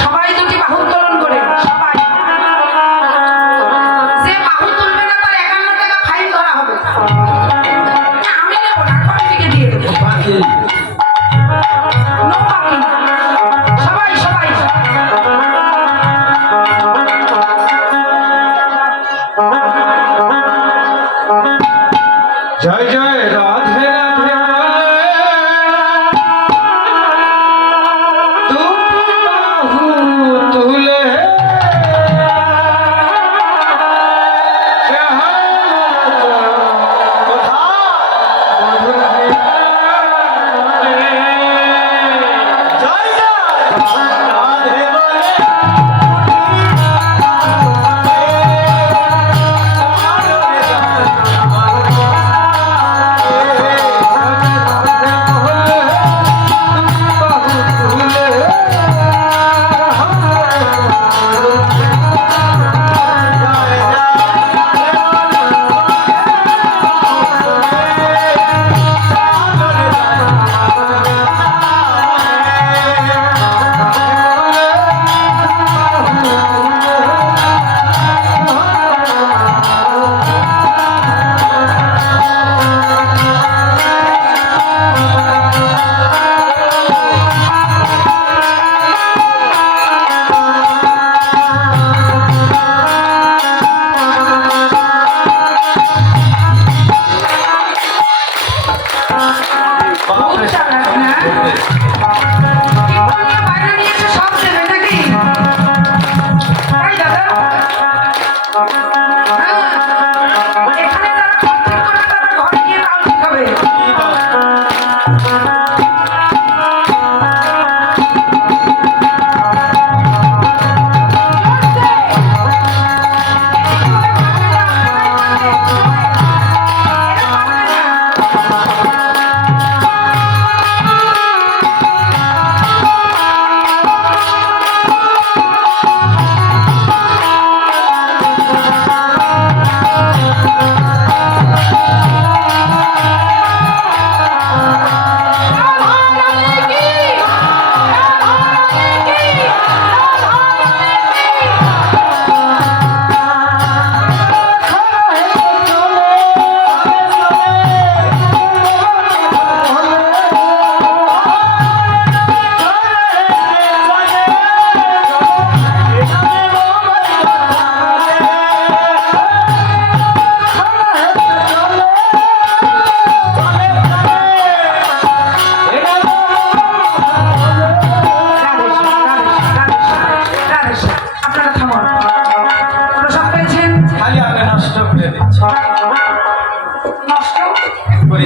সবাই দুটি বাহু উত্তোলন করে, সবাই। যে বাহু তুলবে না তার 51 টাকা ফাইন ধরা হবে। আমি নেব না, কমিটিকে দিয়ে দেবো। নো বাকি। সবাই সবাই জয় জয় রাধে রাধে তুমি বাহু তুলে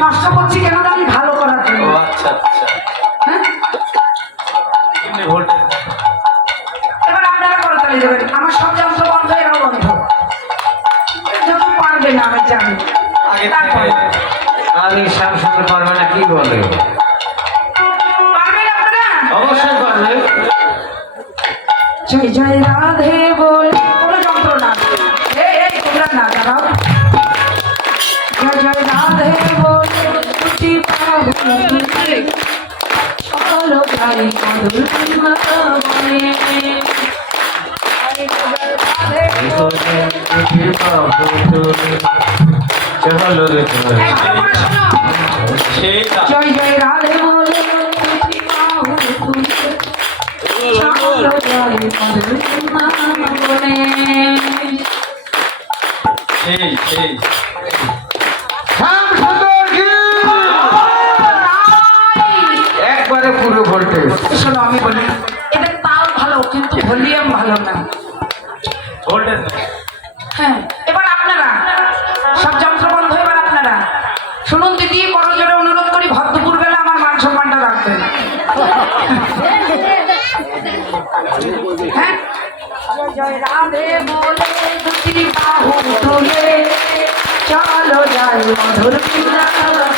নষ্ট করছি কেন? আমি ভালো করার জন্য। এবার আপনারা করতালি দেবেন। আমার সব যন্ত্র বন্ধ, এরাও বন্ধ। যত পারবে না আমি জানি। আমি শামসুন্দর পারবে না কি বলে? পারবেন আপনারা? অবশ্যই পারবে। জয় জয় রাধে বল। কোনো যন্ত্র না, এই তোমরা না দাঁড়াও। জয় জয় রাধে বল দুটি বাহু তুলে চলো যাই মধুর বনে। চলো রে জয় জয় রাধে বল দুটি বাহু তুলে চলো যাই মধুর বনে। একবারে পুরো ভোল্টেজ। শোনো আমি বলি, এদের তাল ভালো কিন্তু ভলিউম ভালো না। হ্যাঁ, এবার আপনারা সব যন্ত্র বন্ধ। এবার আপনারা শুনুন দিদি, করো জোরে অনুরোধ করি, ভদ্রপুর বেলা আমার মান সম্মানটা রাখবেন। হ্যাঁ, জয় রাধে বলে দুটি বাহু তুলে চলো যাই মধুর বৃন্দাবনে।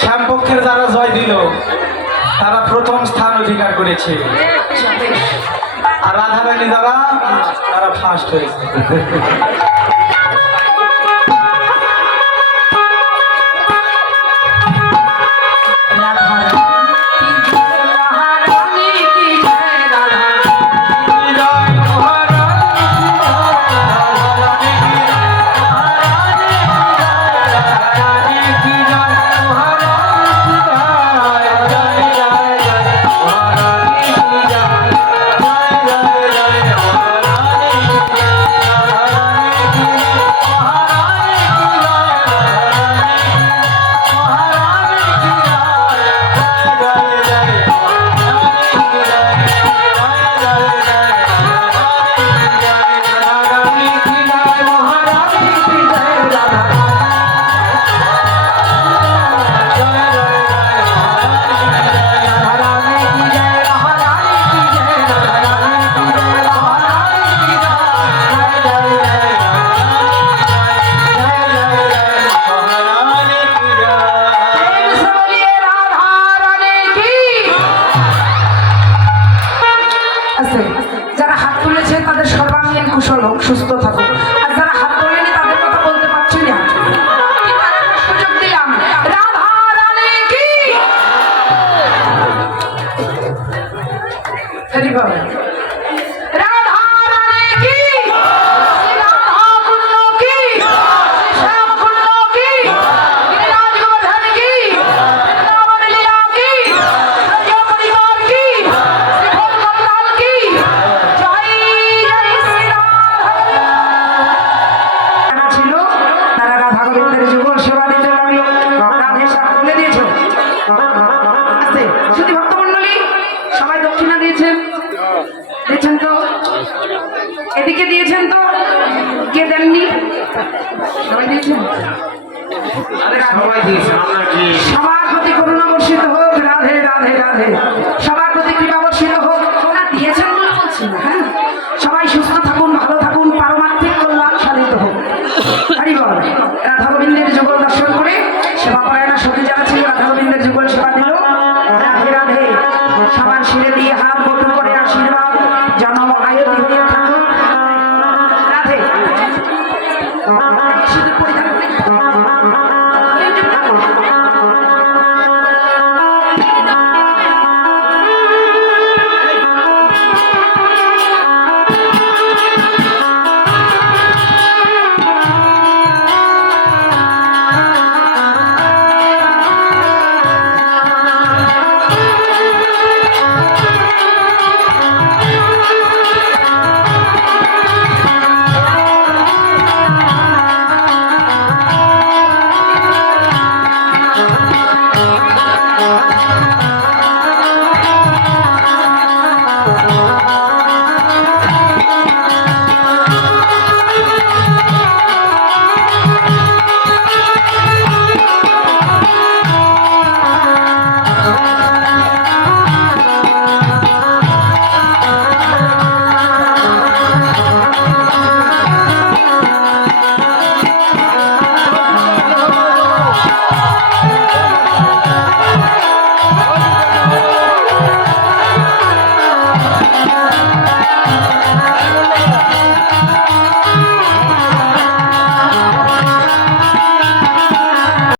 শ্যামপক্ষের যারা জয় দিল তারা প্রথম স্থান অধিকার করেছে, আর রাধারানী যারা তারা ফার্স্ট হয়েছে। যারা হাত তুলেছে তাদের সর্বাঙ্গীন কুশল হোক, সুস্থ থাকুক। আর যারা হাত তোলেনি তাদের কথা বলতে পারছি না, সুযোগ দিলাম। রাধা রানী কি রাধা রানী কি, রাধা কুণ্ড কি, শ্যাম কুণ্ড কি, গিরিরাজ গোবর্ধন কি, বৃন্দাবন লীলা কি, ব্রজ পরিবার কি, শ্রীফল কল্যাণ কি, জয় জয় শ্রী রাধা। ছিল তারা রাধা গোবিন্দের যুগল সেবা দিতে লাগলো। রাধে সাপ বলে দিয়েছ আস্তে। শুধু ভক্তমণ্ডলী সবাই দক্ষিণা দিয়েছেন, দিয়েছেন তো? এদিকে দিয়েছেন তো? কে দেননি? সবাই দিয়েছেন? সবাই দিয়েছে, আমরা কি সবার প্রতি করুণা বর্ষিত হোক। রাধে রাধে রাধে। সবার প্রতি কৃপা বর্ষিত হোক। ওরা দিয়েছেন বলে বলছি না, হ্যাঁ? সবাই সুস্থ থাকুন, ভালো থাকুন, পারমার্থিক কল্যাণ সাধিত হোক। হরি বল। রাধা গোবিন্দ